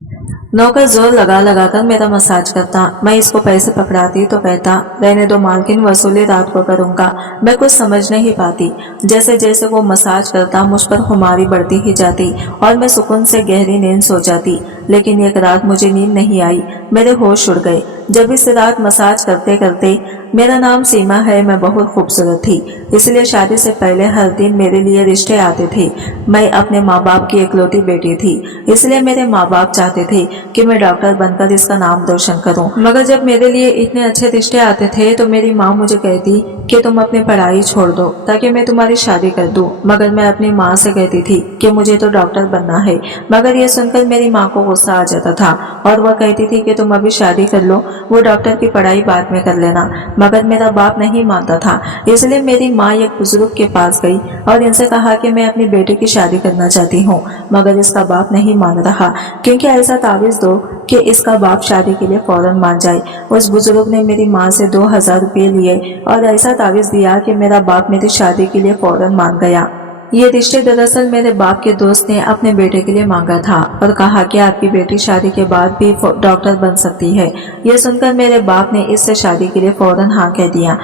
नौकर जोर लगा लगा कर मेरा मसाज करता। मैं इसको पैसे पकड़ाती तो कहता, रहने दो मालकिन, वसूली रात को करूंगा। मैं कुछ समझ नहीं पाती। जैसे जैसे वो मसाज करता मुझ पर खुमारी बढ़ती ही जाती और मैं सुकून से गहरी नींद सो जाती। लेकिन एक रात मुझे नींद नहीं आई, मेरे होश उड़ गए। जब इस रात मसाज करते करते, मेरा नाम सीमा है, मैं बहुत खूबसूरत थी, इसलिए शादी से पहले हर दिन मेरे लिए रिश्ते आते थे। मैं अपने माँ बाप की इकलौती बेटी थी, इसलिए मेरे माँ बाप चाहते थे कि मैं डॉक्टर बनकर इसका नाम रोशन करूं। मगर जब मेरे लिए इतने अच्छे रिश्ते आते थे तो मेरी माँ मुझे कहती कि तुम अपनी पढ़ाई छोड़ दो ताकि मैं तुम्हारी शादी कर दूं। मगर मैं अपनी माँ से कहती थी कि मुझे तो डॉक्टर बनना है। मगर ये सुनकर मेरी माँ को गुस्सा आ जाता था और वह कहती थी कि तुम अभी शादी कर लो, वो डॉक्टर की पढ़ाई बाद में कर लेना। मगर मेरा बाप नहीं मानता था, इसलिए मेरी माँ एक बुजुर्ग के पास गई और इनसे कहा कि मैं अपनी बेटी की शादी करना चाहती हूँ। मगर इसका बाप नहीं मान रहा, क्योंकि ऐसा तावीज दो कि इसका बाप शादी के लिए फौरन मान जाए। उस बुजुर्ग ने मेरी माँ से 2000 रुपये लिए और ऐसा तावीज दिया कि मेरा बाप मेरी शादी के लिए फौरन मान गया। ये रिश्ते दरअसल मेरे बाप के दोस्त ने अपने बेटे के लिए मांगा था और कहा कि आपकी बेटी शादी के बाद भी डॉक्टर बन सकती है। यह सुनकर मेरे बाप ने इससे शादी के लिए फौरन हाँ कह दिया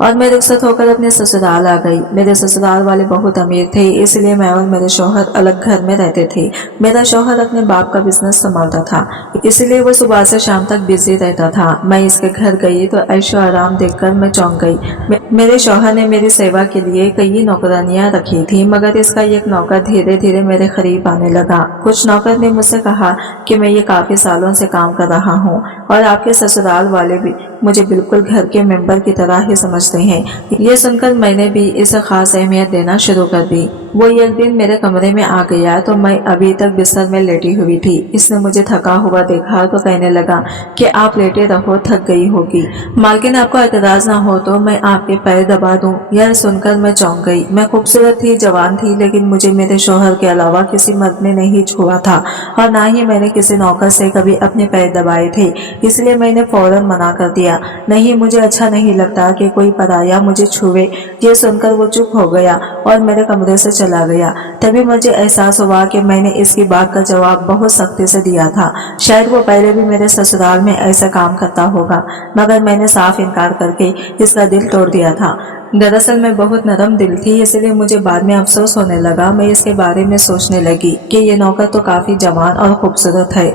और मैं रुखसत होकर अपने ससुराल आ गई। मेरे ससुराल वाले बहुत अमीर थे, इसलिए मैं और मेरे शौहर अलग घर में रहते थे। मेरा शौहर अपने बाप का बिजनेस संभालता था, इसलिए वो सुबह से शाम तक बिजी रहता था। मैं इसके घर गई तो ऐशो आराम देखकर मैं चौंक गई। मेरे शौहर ने मेरी सेवा के लिए कई नौकरानियां रखी थी, मगर इसका एक नौकर धीरे धीरे मेरे करीब आने लगा। कुछ नौकर ने मुझसे कहा कि मैं ये काफी सालों से काम कर रहा हूँ और आपके ससुराल वाले भी मुझे बिल्कुल घर के मेंबर की तरह ही समझते हैं। ये सुनकर मैंने भी इसे खास अहमियत देना शुरू कर दी। वो एक दिन मेरे कमरे में आ गया तो मैं अभी तक बिस्तर में लेटी हुई थी। इसने मुझे थका हुआ देखा तो कहने लगा कि आप लेटे रहो, थक गई होगी। मालकिन आपको एतराज ना हो तो मैं आपके पैर दबा दूं। यह सुनकर मैं चौंक गई। मैं खूबसूरत थी, जवान थी, लेकिन मुझे मेरे शौहर के अलावा किसी मर्द ने नहीं छुआ था और ना ही मैंने किसी नौकर से कभी अपने पैर दबाए थे, इसलिए मैंने फौरन मना कर दिया। नहीं, मुझे अच्छा नहीं लगता कि कोई पराया मुझे छुए। ये सुनकर वो चुप हो गया और मेरे कमरे से चला गया। तभी मुझे एहसास हुआ कि मैंने इसकी बात का जवाब बहुत सख्ती से दिया था। शायद वो पहले भी मेरे ससुराल में ऐसा काम करता होगा, मगर मैंने साफ इनकार करके इसका दिल तोड़ दिया था। दरअसल मैं बहुत नरम दिल थी, इसलिए मुझे बाद में अफसोस होने लगा। मैं इसके बारे में सोचने लगी कि ये नौकर तो काफी जवान और खूबसूरत है,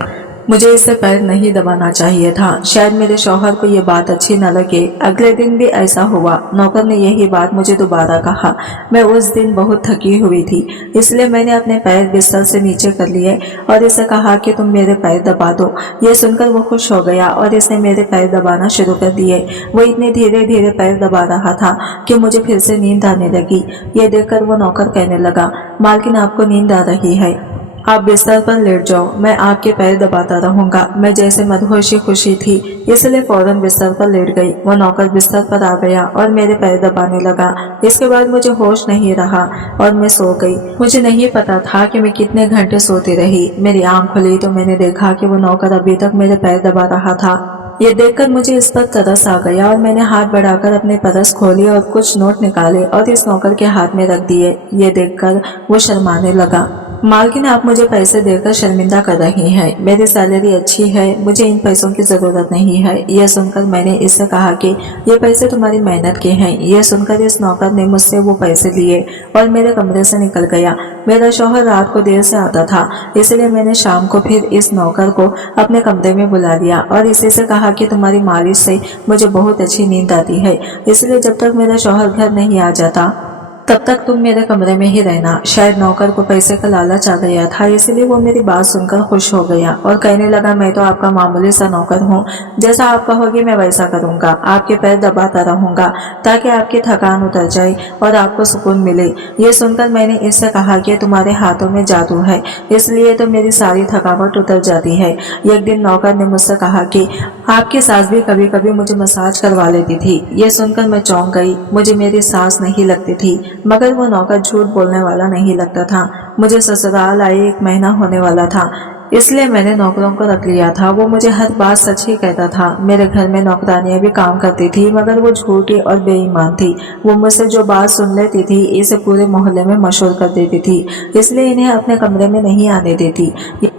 मुझे इससे पैर नहीं दबाना चाहिए था। शायद मेरे शौहर को ये बात अच्छी न लगे। अगले दिन भी ऐसा हुआ। नौकर ने यही बात मुझे दोबारा कहा। मैं उस दिन बहुत थकी हुई थी, इसलिए मैंने अपने पैर बिस्तर से नीचे कर लिए और इसे कहा कि तुम मेरे पैर दबा दो। यह सुनकर वो खुश हो गया और इसने मेरे पैर दबाना शुरू कर दिए। वो इतने धीरे धीरे पैर दबा रहा था कि मुझे फिर से नींद आने लगी। ये देखकर वो नौकर कहने लगा, मालकिन आपको नींद आ रही है, आप बिस्तर पर लेट जाओ, मैं आपके पैर दबाता रहूंगा। मैं जैसे मदहोशी खुशी थी, इसलिए फौरन बिस्तर पर लेट गई। वो नौकर बिस्तर पर आ गया और मेरे पैर दबाने लगा। इसके बाद मुझे होश नहीं रहा और मैं सो गई। मुझे नहीं पता था कि मैं कितने घंटे सोती रही। मेरी आंख खुली तो मैंने देखा कि वो नौकर अभी तक मेरे पैर दबा रहा था। ये देखकर मुझे इस पर तरस आ गया और मैंने हाथ बढ़ाकर अपने परस खोली और कुछ नोट निकाले और इस नौकर के हाथ में रख दिए। ये देखकर वो शर्माने लगा। मालकिन, आप मुझे पैसे देकर शर्मिंदा कर रही हैं। मेरी सैलरी अच्छी है, मुझे इन पैसों की जरूरत नहीं है। यह सुनकर मैंने इससे कहा कि ये पैसे तुम्हारी मेहनत के हैं। यह सुनकर इस नौकर ने मुझसे वो पैसे लिए और मेरे कमरे से निकल गया। मेरा शौहर रात को देर से आता था, इसलिए मैंने शाम को फिर इस नौकर को अपने कमरे में बुला लिया और इसी से कहा कि तुम्हारी मालिश से मुझे बहुत अच्छी नींद आती है, इसलिए जब तक मेरा शौहर घर नहीं आ जाता तब तक तुम मेरे कमरे में ही रहना। शायद नौकर को पैसे का लालच आ गया था, इसलिए वो मेरी बात सुनकर खुश हो गया और कहने लगा, मैं तो आपका मामूली सा नौकर हूँ, जैसा आप कहोगे मैं वैसा करूँगा। आपके पैर दबाता रहूंगा ताकि आपकी थकान उतर जाए और आपको सुकून मिले। ये सुनकर मैंने इससे कहा कि तुम्हारे हाथों में जादू है, इसलिए तो मेरी सारी थकावट उतर जाती है। एक दिन नौकर ने मुझसे कहा कि आपकी सास भी कभी कभी मुझे मसाज करवा लेती थी। ये सुनकर मैं चौंक गई। मुझे मेरी सास नहीं लगती थी, मगर वो नौकर झूठ बोलने वाला नहीं लगता था। मुझे ससुराल आए 1 महीना होने वाला था, اس لیے میں نے نوکروں کو رکھ لیا تھا۔ وہ مجھے ہر بات سچ ہی کہتا تھا۔ میرے گھر میں نوکرانیاں بھی کام کرتی تھی مگر وہ جھوٹی اور بے ایمان تھی۔ وہ مجھ سے جو بات سن لیتی تھی اسے پورے محلے میں مشہور کر دیتی تھی، اس لیے انہیں اپنے کمرے میں نہیں آنے دیتی۔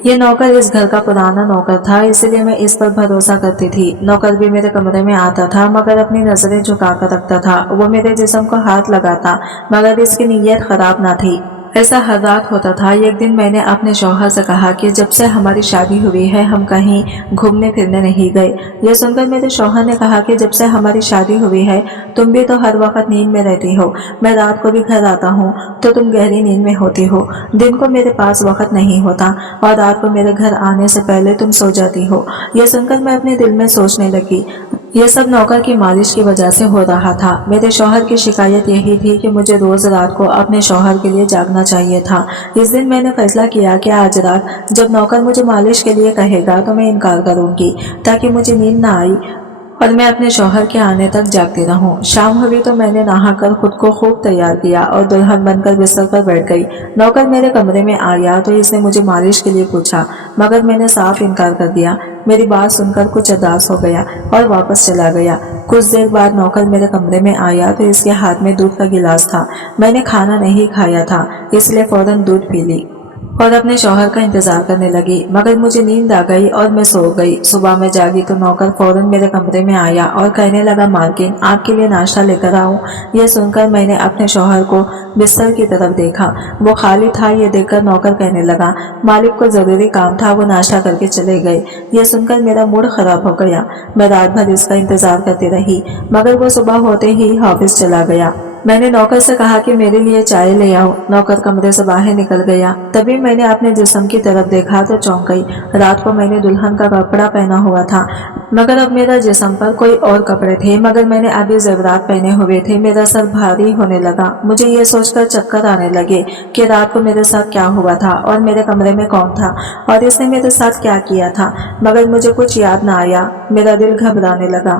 یہ نوکر اس گھر کا پرانا نوکر تھا، اس لیے میں اس پر بھروسہ کرتی تھی۔ نوکر بھی میرے کمرے میں آتا تھا مگر اپنی نظریں جھکا کر رکھتا تھا۔ وہ میرے جسم کو ہاتھ لگاتا مگر اس کی نیت خراب نہ تھی۔ ایسا ہر رات ہوتا تھا۔ ایک دن میں نے اپنے شوہر سے کہا کہ جب سے ہماری شادی ہوئی ہے ہم کہیں گھومنے پھرنے نہیں گئے۔ یہ سن کر میرے شوہر نے کہا کہ جب سے ہماری شادی ہوئی ہے تم بھی تو ہر وقت نیند میں رہتی ہو۔ میں رات کو بھی گھر آتا ہوں تو تم گہری نیند میں ہوتی ہو۔ دن کو میرے پاس وقت نہیں ہوتا اور رات کو میرے گھر آنے سے پہلے تم سو جاتی ہو۔ یہ سن کر میں اپنے دل میں سوچنے لگی، یہ سب نوکر کی مالش کی وجہ سے ہو رہا تھا۔ میرے شوہر کی شکایت یہی تھی کہ مجھے روز رات کو اپنے شوہر کے لیے جاگنا چاہیے تھا۔ اس دن میں نے فیصلہ کیا کہ آج رات جب نوکر مجھے مالش کے لیے کہے گا تو میں انکار کروں گی تاکہ مجھے نیند نہ آئی اور میں اپنے شوہر کے آنے تک جاگتی رہوں۔ شام ہوئی تو میں نے نہا کر خود کو خوب تیار کیا اور دلہن بن کر بستر پر بیٹھ گئی۔ نوکر میرے کمرے میں آیا تو اس نے مجھے مالش کے لیے پوچھا مگر میں نے صاف انکار کر دیا۔ میری بات سن کر کچھ اداس ہو گیا اور واپس چلا گیا۔ کچھ دیر بعد نوکر میرے کمرے میں آیا تو اس کے ہاتھ میں دودھ کا گلاس تھا۔ میں نے کھانا نہیں کھایا تھا اس لیے فوراً دودھ پی لی اور اپنے شوہر کا انتظار کرنے لگی مگر مجھے نیند آ گئی اور میں سو گئی۔ صبح میں جاگی تو نوکر فوراً میرے کمرے میں آیا اور کہنے لگا، مالکن آپ کے لیے ناشتہ لے کر آؤں؟ یہ سن کر میں نے اپنے شوہر کو بستر کی طرف دیکھا، وہ خالی تھا۔ یہ دیکھ کر نوکر کہنے لگا، مالک کو ضروری کام تھا، وہ ناشتہ کر کے چلے گئے۔ یہ سن کر میرا موڈ خراب ہو گیا۔ میں رات بھر اس کا انتظار کرتی رہی مگر وہ صبح ہوتے ہی آفس چلا گیا۔ میں نے نوکر سے کہا کہ میرے لیے چائے لے آؤ۔ نوکر کمرے سے باہر نکل گیا۔ تبھی میں نے اپنے جسم کی طرف دیکھا تو چونک گئی۔ رات کو میں نے دلہن کا کپڑا پہنا ہوا تھا مگر اب میرا جسم پر کوئی اور کپڑے تھے، مگر میں نے ابھی زیورات پہنے ہوئے تھے۔ میرا سر بھاری ہونے لگا۔ مجھے یہ سوچ کر چکر آنے لگے کہ رات کو میرے ساتھ کیا ہوا تھا اور میرے کمرے میں کون تھا اور اس نے میرے ساتھ کیا کیا تھا، مگر مجھے کچھ یاد نہ آیا۔ میرا دل گھبرانے لگا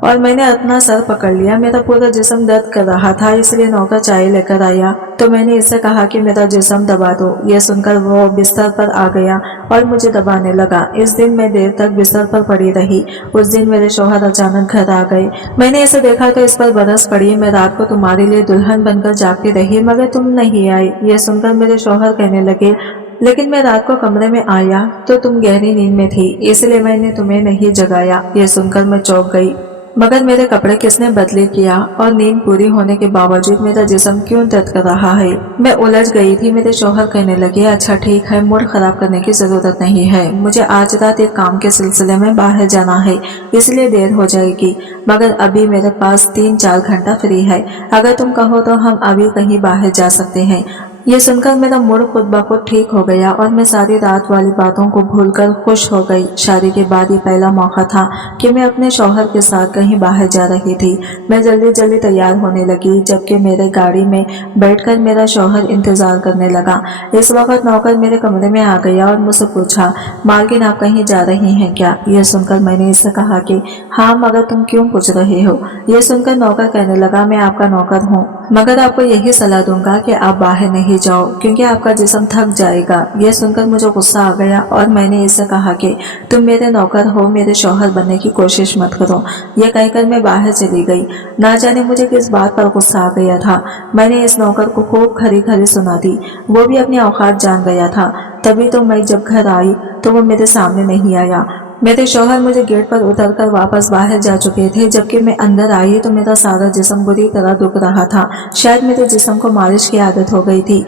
اور میں نے اپنا سر پکڑ لیا۔ میرا پورا جسم درد کر رہا تھا، اس لیے نوکر چائے لے کر آیا تو میں نے اس سے کہا کہ میرا جسم دبا دو۔ یہ سن کر وہ بستر پر آ گیا اور مجھے دبانے لگا۔ اس دن میں دیر تک بستر پر پڑی رہی۔ اس دن میرے شوہر اچانک گھر آ گئے۔ میں نے اسے دیکھا تو اس پر برس پڑی، میں رات کو تمہارے لیے دلہن بن کر جاگتی رہی مگر تم نہیں آئی۔ یہ سن کر میرے شوہر کہنے لگے، لیکن میں رات کو کمرے میں آیا تو تم گہری نیند میں تھی، اس لیے میں نے تمہیں نہیں جگایا۔ یہ سن کر میں چونک گئی، مگر میرے کپڑے کس نے بدلی کیا اور نیند پوری ہونے کے باوجود میرا جسم کیوں درد کر رہا ہے؟ میں الجھ گئی تھی۔ میرے شوہر کہنے لگے، اچھا ٹھیک ہے، موڈ خراب کرنے کی ضرورت نہیں ہے، مجھے آج رات ایک کام کے سلسلے میں باہر جانا ہے، اس لیے دیر ہو جائے گی، مگر ابھی میرے پاس 3-4 گھنٹہ فری ہے، اگر تم کہو تو ہم ابھی کہیں باہر جا سکتے ہیں۔ یہ سن کر میرا موڈ خود بخود ٹھیک ہو گیا اور میں ساری رات والی باتوں کو بھول کر خوش ہو گئی۔ شادی کے بعد یہ پہلا موقع تھا کہ میں اپنے شوہر کے ساتھ کہیں باہر جا رہی تھی۔ میں جلدی جلدی تیار ہونے لگی جبکہ میرے گاڑی میں بیٹھ کر میرا شوہر انتظار کرنے لگا۔ اس وقت نوکر میرے کمرے میں آ گیا اور مجھ سے پوچھا، مالکن آپ کہیں جا رہی ہیں کیا؟ یہ سن کر میں نے اس سے کہا کہ ہاں، مگر تم کیوں پوچھ رہے ہو؟ یہ سن کر نوکر کہنے لگا، میں آپ کا نوکر ہوں مگر آپ کو یہی صلاح دوں گا کہ آپ باہر نہیں جاؤ کیونکہ آپ کا جسم تھک جائے گا۔ یہ سن کر مجھے غصہ آ گیا اور میں نے اس سے کہا کہ تم میرے نوکر ہو، میرے شوہر بننے کی کوشش مت کرو۔ یہ کہہ کر میں باہر چلی گئی۔ نہ جانے مجھے کس بات پر غصہ آ گیا تھا۔ میں نے اس نوکر کو خوب کھری کھری سنا دی، وہ بھی اپنی اوقات جان گیا تھا۔ تبھی تو میں جب گھر آئی تو وہ میرے سامنے نہیں آیا۔ میرے شوہر مجھے گیٹ پر اتر کر واپس باہر جا چکے تھے۔ جبکہ میں اندر آئی تو میرا سارا جسم بری طرح دکھ رہا تھا، شاید میرے جسم کو مالش کی عادت ہو گئی تھی،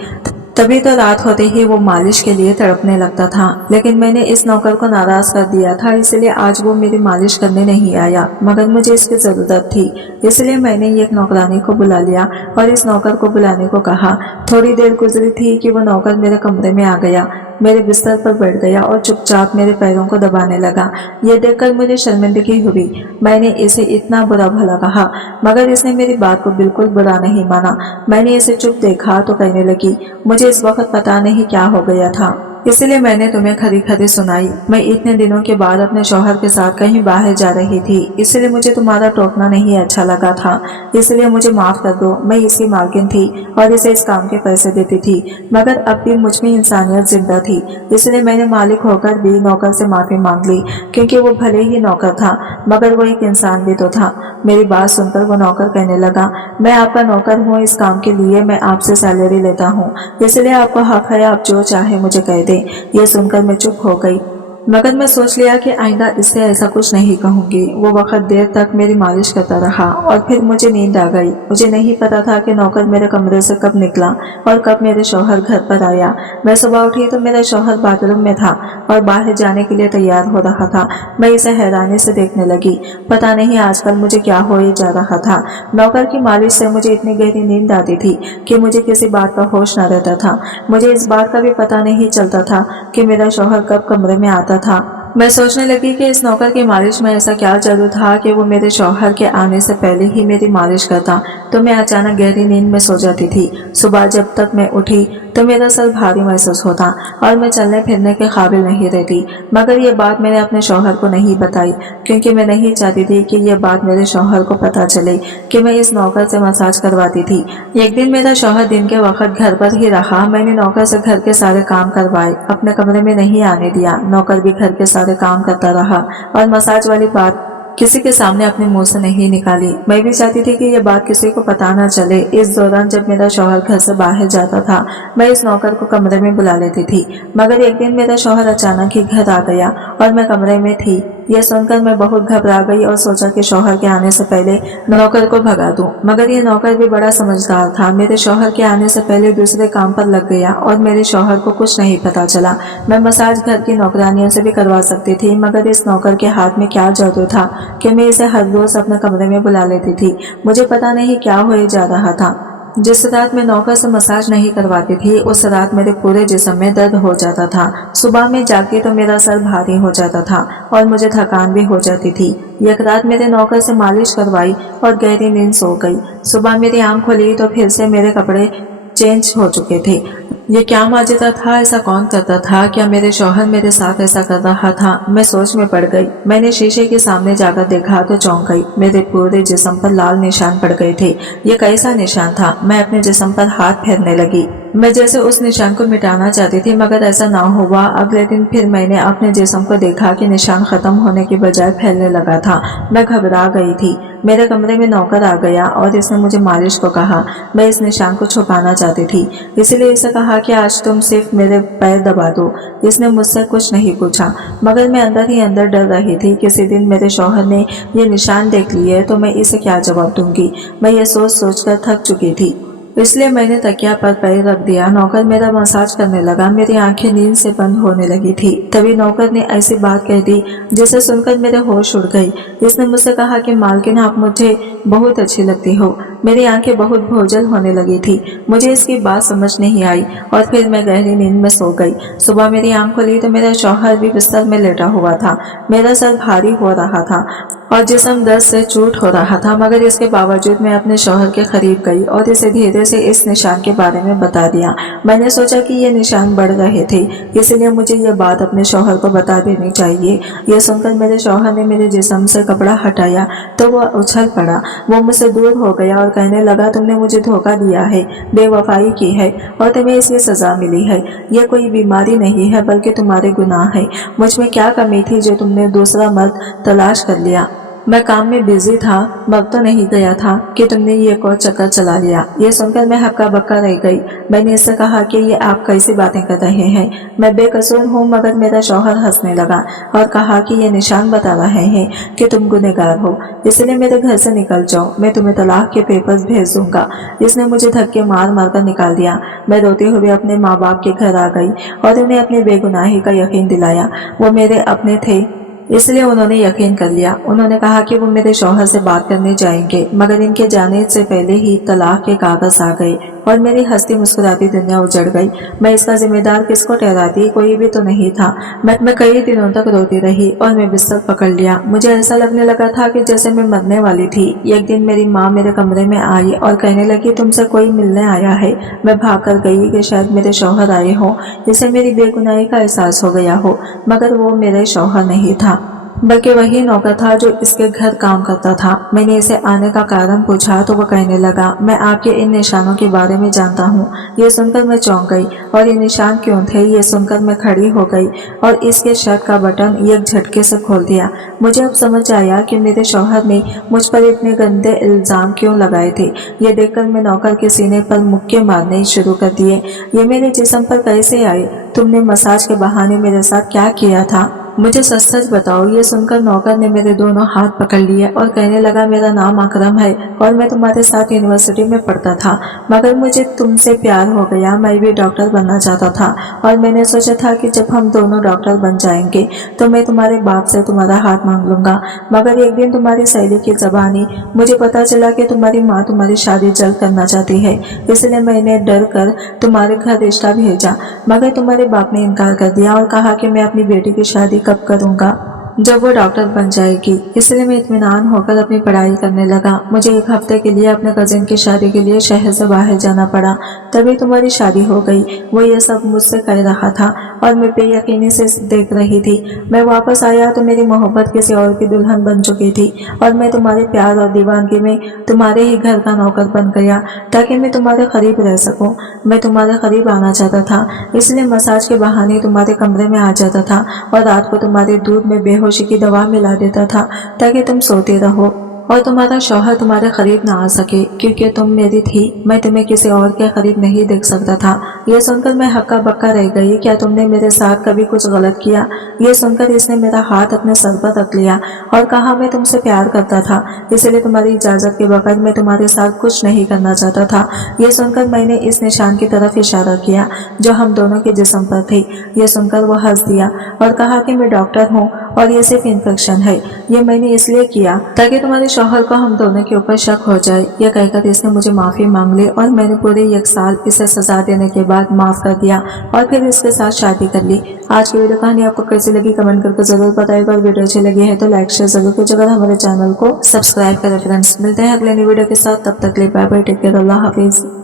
تبھی تو رات ہوتے ہی وہ مالش کے لیے تڑپنے لگتا تھا۔ لیکن میں نے اس نوکر کو ناراض کر دیا تھا، اس لیے آج وہ میری مالش کرنے نہیں آیا، مگر مجھے اس کی ضرورت تھی، اس لیے میں نے ایک نوکرانی کو بلا لیا اور اس نوکر کو بلانے کو کہا۔ تھوڑی دیر گزری تھی کہ وہ نوکر میرے کمرے میں آ گیا، میرے بستر پر بیٹھ گیا اور چپ چاپ میرے پیروں کو دبانے لگا۔ یہ دیکھ کر مجھے شرمندگی ہوئی۔ میں نے اسے اتنا برا بھلا کہا مگر اس نے میری بات کو بالکل برا نہیں مانا۔ میں نے اسے چپ دیکھا تو کہنے لگی، مجھے اس وقت پتا نہیں کیا ہو گیا تھا، इसीलिए मैंने तुम्हें खरी खरी सुनाई। मैं इतने दिनों के बाद अपने शौहर के साथ कहीं बाहर जा रही थी, इसलिए मुझे तुम्हारा टोकना नहीं अच्छा लगा था, इसलिए मुझे माफ कर दो। मैं इसकी मालकिन थी और इसे इस काम के पैसे देती थी, मगर अब भी मुझ में इंसानियत जिंदा थी, इसलिए मैंने मालिक होकर भी नौकर से माफी मांग ली, क्योंकि वो भले ही नौकर था मगर वो एक इंसान भी तो था। मेरी बात सुनकर वो नौकर कहने लगा, मैं आपका नौकर हूँ, इस काम के लिए मैं आपसे सैलरी लेता हूँ, इसलिए आपको हक है, आप जो चाहे मुझे कह दें। ये सुनकर मैं चुप हो गई, मगर मैं सोच लिया कि आइंदा इससे ऐसा कुछ नहीं कहूंगी। वो वक्त देर तक मेरी मालिश करता रहा और फिर मुझे नींद आ गई। मुझे नहीं पता था कि नौकर मेरे कमरे से कब निकला और कब मेरे शौहर घर पर आया। मैं सुबह उठी तो मेरा शौहर बाथरूम में था और बाहर जाने के लिए तैयार हो रहा था। मैं इसे हैरानी से देखने लगी। पता नहीं आजकल मुझे क्या हो जा रहा था। नौकर की मालिश से मुझे इतनी गहरी नींद आती थी कि मुझे किसी बात का होश न रहता था। मुझे इस बात का भी पता नहीं चलता था कि मेरा शौहर कब कमरे में आता था। मैं सोचने लगी कि इस नौकर की मालिश में ऐसा क्या जादू था कि वो मेरे शौहर के आने से पहले ही मेरी मालिश करता, तो मैं अचानक गहरी नींद में सो जाती थी। सुबह जब तक मैं उठी तो मेरा सर भारी महसूस होता और मैं चलने फिरने के काबिल नहीं रहती, मगर ये बात मैंने अपने शौहर को नहीं बताई, क्योंकि मैं नहीं चाहती थी कि ये बात मेरे शौहर को पता चले कि मैं इस नौकर से मसाज करवाती थी। एक दिन मेरा शौहर दिन के वक्त घर पर ही रहा। मैंने नौकर से घर के सारे काम करवाए, अपने कमरे में नहीं आने दिया। नौकर भी घर के सारे काम करता रहा और मसाज वाली बात किसी के सामने अपने मुंह से नहीं निकाली। मैं भी चाहती थी कि ये बात किसी को पता न चले। इस दौरान जब मेरा शौहर घर से बाहर जाता था, मैं इस नौकर को कमरे में बुला लेती थी, मगर एक दिन मेरा शौहर अचानक ही घर आ गया और मैं कमरे में थी। यह सुनकर मैं बहुत घबरा गई और सोचा कि शौहर के आने से पहले नौकर को भगा दूं, मगर ये नौकर भी बड़ा समझदार था। मेरे शौहर के आने से पहले दूसरे काम पर लग गया और मेरे शौहर को कुछ नहीं पता चला। मैं मसाज घर की नौकरानियों से भी करवा सकती थी, मगर इस नौकर के हाथ में क्या जादू था कि मैं इसे हर रोज अपने कमरे में बुला लेती थी। मुझे पता नहीं क्या हो जा रहा था। जिस रात मैं नौकर से मसाज नहीं करवाती थी, उस रात मेरे पूरे जिस्म में दर्द हो जाता था। सुबह में जाके तो मेरा सर भारी हो जाता था और मुझे थकान भी हो जाती थी। एक रात मेरे नौकर से मालिश करवाई और गहरी नींद सो गई। सुबह मेरी आंख खुली तो फिर से मेरे कपड़े चेंज हो चुके थे। ये क्या माजरा था, ऐसा कौन करता था? क्या मेरे शौहर मेरे साथ ऐसा कर रहा था? मैं सोच में पड़ गई। मैंने शीशे के सामने जाकर देखा तो चौंक गई। मेरे पूरे जिस्म पर लाल निशान पड़ गए थे। ये कैसा निशान था? मैं अपने जिस्म पर हाथ फेरने लगी। मैं जैसे उस निशान को मिटाना चाहती थी, मगर ऐसा ना हुआ। अगले दिन फिर मैंने अपने जिस्म को देखा कि निशान खत्म होने के बजाय फैलने लगा था। मैं घबरा गई थी। मेरे कमरे में नौकर आ गया और इसने मुझे मालिश को कहा। मैं इस निशान को छुपाना चाहती थी, इसलिए इसे कहा कि आज तुम सिर्फ मेरे पैर दबा दो। इसने मुझसे कुछ नहीं पूछा, मगर मैं अंदर ही अंदर डर रही थी। किसी दिन मेरे शौहर ने ये निशान देख लिए तो मैं इसे क्या जवाब दूंगी। मैं ये सोच सोचकर थक चुकी थी, इसलिए मैंने तकिया पर पैर रख दिया। नौकर मेरा मसाज करने लगा। मेरी आंखें नींद से बंद होने लगी थी। तभी नौकर ने ऐसी बात कह दी जिसे सुनकर मेरे होश उड़ गई। इसने मुझसे कहा कि मालकिन, आप मुझे बहुत अच्छी लगती हो। मेरी आंखें बहुत बोझल होने लगी थी। मुझे इसकी बात समझ नहीं आई और फिर मैं गहरी नींद में सो गई। सुबह मेरी आंख खुली तो मेरा शौहर भी बिस्तर में लेटा हुआ था। मेरा सर भारी हो रहा था और जिस्म दर्द से चूट हो रहा था, मगर इसके बावजूद मैं अपने शौहर के करीब गई और इसे धीरे से इस निशान के बारे में बता दिया। मैंने सोचा कि ये निशान बढ़ रहे थे, इसलिए मुझे ये बात अपने शौहर को बता देनी चाहिए। यह सुनकर मेरे शौहर ने मेरे जिस्म से कपड़ा हटाया तो वह उछल पड़ा। वो मुझसे दूर हो गया और कहने लगा, तुमने मुझे धोखा दिया है, बेवफाई की है और तुम्हें इसकी सजा मिली है। यह कोई बीमारी नहीं है, बल्कि तुम्हारे गुनाह है। मुझ में क्या कमी थी जो तुमने दूसरा मर्द तलाश कर लिया? मैं काम में बिजी था, वक्त तो नहीं गया था कि तुमने ये को चक्कर चला लिया। ये सुनकर मैं हक्का बक्का रह गई। मैंने इससे कहा कि ये आप कैसी बातें कर रहे हैं, मैं बेकसूर हूँ। मगर मेरा शौहर हंसने लगा और कहा कि ये निशान बता रहे हैं कि तुम गुनहगार हो, इसलिए मेरे घर से निकल जाओ, मैं तुम्हें तलाक के पेपर्स भेज दूंगा। इसने मुझे धक्के मार मार कर निकाल दिया। मैं रोते हुए अपने माँ बाप के घर आ गई और उन्हें अपनी बेगुनाही का यकीन दिलाया। वो मेरे अपने थे, इसलिए उन्होंने यकीन कर लिया। उन्होंने कहा कि वो मेरे शौहर से बात करने जाएंगे, मगर इनके जाने से पहले ही तलाक के कागज आ गए। और मेरी हंसती मुस्कुराती दुनिया उजड़ गई। मैं इसका जिम्मेदार किसको ठहराती, कोई भी तो नहीं था। मैं कई दिनों तक रोती रही और मैं बिस्तर पकड़ लिया। मुझे ऐसा लगने लगा था कि जैसे मैं मरने वाली थी। एक दिन मेरी माँ मेरे कमरे में आई और कहने लगी, तुमसे कोई मिलने आया है। मैं भाग कर गई कि शायद मेरे शौहर आए हो, इसे मेरी बेगुनाही का एहसास हो गया हो, मगर वो मेरे शौहर नहीं था, बल्कि वही नौकर था जो इसके घर काम करता था। मैंने इसे आने का कारण पूछा तो वो कहने लगा, मैं आपके इन निशानों के बारे में जानता हूँ। ये सुनकर मैं चौंक गई। और ये निशान क्यों थे, ये सुनकर मैं खड़ी हो गई और इसके शर्ट का बटन एक झटके से खोल दिया। मुझे अब समझ आया कि मेरे शौहर ने मुझ पर इतने गंदे इल्जाम क्यों लगाए थे। ये देखकर मैं नौकर के सीने पर मुक्के मारने शुरू कर दिए। ये मेरे जिस्म पर कैसे आए? तुमने मसाज के बहाने मेरे साथ क्या किया था? मुझे सच सच बताओ। ये सुनकर नौकर ने मेरे दोनों हाथ पकड़ लिए और कहने लगा, मेरा नाम अकरम है और मैं तुम्हारे साथ यूनिवर्सिटी में पढ़ता था, मगर मुझे तुमसे प्यार हो गया। मैं भी डॉक्टर बनना चाहता था और मैंने सोचा था कि जब हम दोनों डॉक्टर बन जाएंगे तो मैं तुम्हारे बाप से तुम्हारा हाथ मांग लूंगा। मगर एक दिन तुम्हारी सहेली की ज़बानी मुझे पता चला कि तुम्हारी माँ तुम्हारी शादी जल्द करना चाहती है, इसलिए मैंने डर कर तुम्हारे घर रिश्ता भेजा। मगर तुम्हारे बाप ने इनकार कर दिया और कहा कि मैं अपनी बेटी की शादी कब करूंगा, जब वो डॉक्टर बन जाएगी। इसलिए मैं इत्मीनान होकर अपनी पढ़ाई करने लगा। मुझे एक हफ्ते के लिए अपने कजिन की शादी के लिए शहर से बाहर जाना पड़ा, तभी तुम्हारी शादी हो गई। वो ये सब मुझसे कह रहा था और मैं बेयकीनी से देख रही थी। मैं वापस आया तो मेरी मोहब्बत किसी और की दुल्हन बन चुकी थी और मैं तुम्हारे प्यार और दीवानगी में तुम्हारे ही घर का नौकर बन गया ताकि मैं तुम्हारे करीब रह सकूं। मैं तुम्हारे करीब आना चाहता था, इसलिए मसाज के बहाने तुम्हारे कमरे में आ जाता था और रात को तुम्हारे दूध में बेहोशी की दवा मिला देता था ताकि तुम सोते रहो और तुम्हारा शौहर तुम्हारे करीब ना आ सके, क्योंकि तुम मेरी थी। मैं तुम्हें किसी और के करीब नहीं देख सकता था। यह सुनकर मैं हक्का बक्का रह गई। क्या तुमने मेरे साथ कभी कुछ गलत किया? यह सुनकर इसने मेरा हाथ अपने सर पर रख लिया और कहा, मैं तुमसे प्यार करता था, इसलिए तुम्हारी इजाजत के बगैर मैं तुम्हारे साथ कुछ नहीं करना चाहता था। यह सुनकर मैंने इस निशान की तरफ इशारा किया जो हम दोनों के जिस्म पर थी। यह सुनकर वो हंस दिया और कहा कि मैं डॉक्टर हूँ और ये सिर्फ इन्फेक्शन है। ये मैंने इसलिए किया ताकि तुम्हारे शौहर को हम दोनों के ऊपर शक हो जाए। यह कहकर इसने मुझे माफी मांग ली और मैंने पूरे 1 साल इसे सजा देने के बाद माफ कर दिया और फिर इसके साथ शादी कर ली। आज की वीडियो कहानी आपको कैसी लगी कमेंट करके जरूर बताइएगा और वीडियो अच्छी लगी है तो लाइक शेयर जरूर कीजिएगा। हमारे चैनल को सब्सक्राइब करें फ्रेंड्स। मिलते हैं अगले नई वीडियो के साथ, तब तक के लिए बाय बाय, टेक केयर, अल्लाह हाफिज।